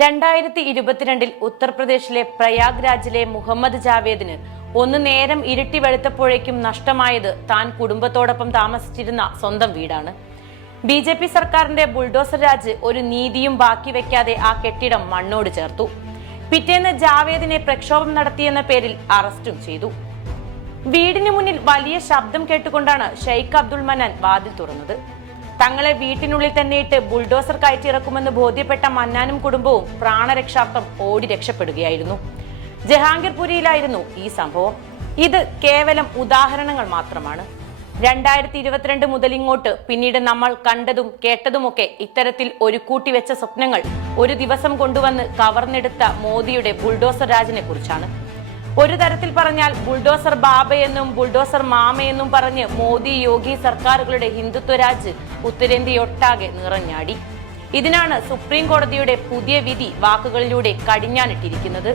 രണ്ടായിരത്തി ഇരുപത്തിരണ്ടിൽ ഉത്തർപ്രദേശിലെ പ്രയാഗ് രാജിലെ മുഹമ്മദ് ജാവേദിന് ഒന്ന് നേരം ഇരുട്ടി വെളുത്തപ്പോഴേക്കും നഷ്ടമായത് താൻ കുടുംബത്തോടൊപ്പം താമസിച്ചിരുന്ന സ്വന്തം വീടാണ്. ബി ജെ പി സർക്കാരിന്റെ ബുൾഡോസർ രാജ് ഒരു നീതിയും ബാക്കി വെക്കാതെ ആ കെട്ടിടം മണ്ണോട് ചേർത്തു. പിറ്റേന്ന് ജാവേദിനെ പ്രക്ഷോഭം നടത്തിയെന്ന പേരിൽ അറസ്റ്റും ചെയ്തു. വീടിന് മുന്നിൽ വലിയ ശബ്ദം കേട്ടുകൊണ്ടാണ് ഷെയ്ഖ് അബ്ദുൾ മനാൻ വാതിൽ തുറന്നത്. തങ്ങളെ വീട്ടിനുള്ളിൽ തന്നെ ഇട്ട് ബുൾഡോസർ കയറ്റിയിറക്കുമെന്ന് ബോധ്യപ്പെട്ട മന്നാനും കുടുംബവും പ്രാണരക്ഷാർത്ഥം ഓടി രക്ഷപ്പെടുകയായിരുന്നു. ജഹാംഗീർപുരിയിലായിരുന്നു ഈ സംഭവം. ഇത് കേവലം ഉദാഹരണങ്ങൾ മാത്രമാണ്. രണ്ടായിരത്തി ഇരുപത്തിരണ്ട് മുതൽ ഇങ്ങോട്ട് പിന്നീട് നമ്മൾ കണ്ടതും കേട്ടതുമൊക്കെ ഇത്തരത്തിൽ ഒരു കൂട്ടിവെച്ച സ്വപ്നങ്ങൾ ഒരു ദിവസം കൊണ്ടുവന്ന് കവർന്നെടുത്ത മോദിയുടെ ബുൾഡോസർ രാജിനെ കുറിച്ചാണ്. ഒരു തരത്തിൽ പറഞ്ഞാൽ ബുൾഡോസർ ബാബയെന്നും ബുൾഡോസർ മാമയെന്നും പറഞ്ഞ് മോദി യോഗി സർക്കാരുകളുടെ ഹിന്ദുത്വ രാജ് ഉത്തരേന്ത്യയൊട്ടാകെ നിറഞ്ഞാടി. ഇതിനാണ് സുപ്രീം കോടതിയുടെ പുതിയ വിധി വാക്കുകളിലൂടെ കടിഞ്ഞാനിട്ടിരിക്കുന്നത്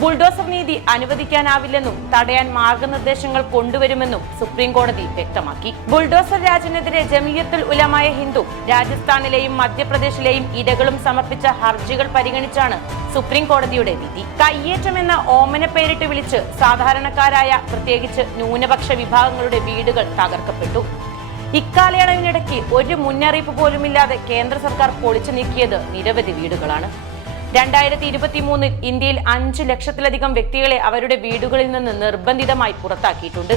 ബുൾഡോസർ നീതി അനുവദിക്കാനാവില്ലെന്നും തടയാൻ മാർഗനിർദ്ദേശങ്ങൾ കൊണ്ടുവരുമെന്നും സുപ്രീം കോടതി വ്യക്തമാക്കി. ബുൾഡോസർ രാജിനെതിരെ ജമിയത്തുൽ ഉലമായ ഹിന്ദു രാജസ്ഥാനിലെയും മധ്യപ്രദേശിലെയും ഇരകളും സമർപ്പിച്ച ഹർജികൾ പരിഗണിച്ചാണ് സുപ്രീം കോടതിയുടെ വിധി. കയ്യേറ്റമെന്ന ഓമന പേരിട്ട് വിളിച്ച് സാധാരണക്കാരായ പ്രത്യേകിച്ച് ന്യൂനപക്ഷ വിഭാഗങ്ങളുടെ വീടുകൾ തകർക്കപ്പെട്ടു. ഇക്കാലയളവിനിടയ്ക്ക് ഒരു മുന്നറിയിപ്പ് പോലുമില്ലാതെ കേന്ദ്ര സർക്കാർ പൊളിച്ചു നീക്കിയത് നിരവധി വീടുകളാണ്. രണ്ടായിരത്തി ഇരുപത്തി മൂന്നിൽ ഇന്ത്യയിൽ അഞ്ച് ലക്ഷത്തിലധികം വ്യക്തികളെ അവരുടെ വീടുകളിൽ നിന്ന് നിർബന്ധിതമായി പുറത്താക്കിയിട്ടുണ്ട്.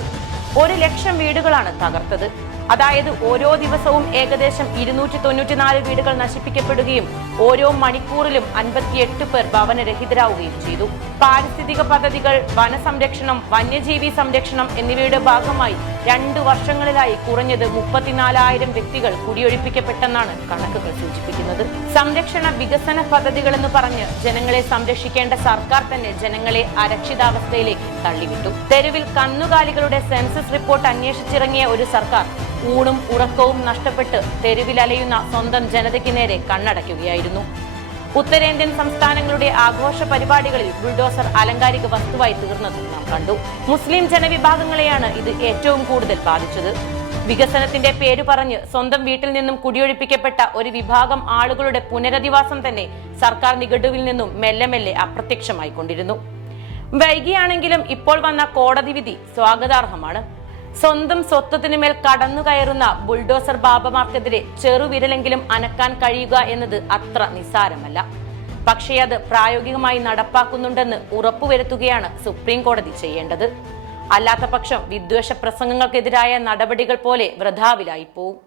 ഒരു ലക്ഷം വീടുകളാണ് തകർത്തത്. അതായത് ഓരോ ദിവസവും ഏകദേശം ഇരുന്നൂറ്റി തൊണ്ണൂറ്റിനാല് വീടുകൾ നശിപ്പിക്കപ്പെടുകയും ഓരോ മണിക്കൂറിലും അൻപത്തിയെട്ട് പേർ ഭവനരഹിതരാവുകയും ചെയ്തു. പാരിസ്ഥിതിക പദ്ധതികൾ വനസംരക്ഷണം വന്യജീവി സംരക്ഷണം എന്നിവയുടെ ഭാഗമായി രണ്ട് വർഷങ്ങളിലായി കുറഞ്ഞത് മുപ്പത്തിനാലായിരം വ്യക്തികൾ കുടിയൊഴിപ്പിക്കപ്പെട്ടെന്നാണ് കണക്കുകൾ സൂചിപ്പിക്കുന്നത്. സംരക്ഷണ വികസന പദ്ധതികളെന്ന് പറഞ്ഞ് ജനങ്ങളെ സംരക്ഷിക്കേണ്ട സർക്കാർ തന്നെ ജനങ്ങളെ അരക്ഷിതാവസ്ഥയിലേക്ക് തള്ളിവിട്ടു. തെരുവിൽ കന്നുകാലികളുടെ സെൻസസ് റിപ്പോർട്ട് അന്വേഷിച്ചിറങ്ങിയ ഒരു സർക്കാർ ഊണും ഉറക്കവും നഷ്ടപ്പെട്ട് തെരുവിലലയുന്ന സ്വന്തം ജനതയ്ക്ക് നേരെ കണ്ണടയ്ക്കുകയായിരുന്നു. ഉത്തരേന്ത്യൻ സംസ്ഥാനങ്ങളുടെ ആഘോഷ പരിപാടികളിൽ ബുൾഡോസർ അലങ്കാരിക വസ്തുവായി തീർന്നത് നാം കണ്ടു. മുസ്ലിം ജനവിഭാഗങ്ങളെയാണ് ഇത് ഏറ്റവും കൂടുതൽ ബാധിച്ചത്. വികസനത്തിന്റെ പേര് പറഞ്ഞ് സ്വന്തം വീട്ടിൽ നിന്നും കുടിയൊഴിപ്പിക്കപ്പെട്ട ഒരു വിഭാഗം ആളുകളുടെ പുനരധിവാസം തന്നെ സർക്കാർ നിഘണ്ടുവിൽ നിന്നും മെല്ലെ മെല്ലെ അപ്രത്യക്ഷമായിക്കൊണ്ടിരുന്നു. വൈകിയാണെങ്കിലും ഇപ്പോൾ വന്ന കോടതി വിധി സ്വാഗതാർഹമാണ്. സ്വന്തം സ്വത്വത്തിനുമേൽ കടന്നു കയറുന്ന ബുൾഡോസർ ബാബമാർക്കെതിരെ ചെറുവിരലെങ്കിലും അനക്കാൻ കഴിയുക എന്നത് അത്ര നിസ്സാരമല്ല. പക്ഷേ അത് പ്രായോഗികമായി നടപ്പാക്കുന്നുണ്ടെന്ന് ഉറപ്പുവരുത്തുകയാണ് സുപ്രീം കോടതി ചെയ്യേണ്ടത്. അല്ലാത്ത പക്ഷം വിദ്വേഷ പ്രസംഗങ്ങൾക്കെതിരായ നടപടികൾ പോലെ വൃഥാവിലായി പോവും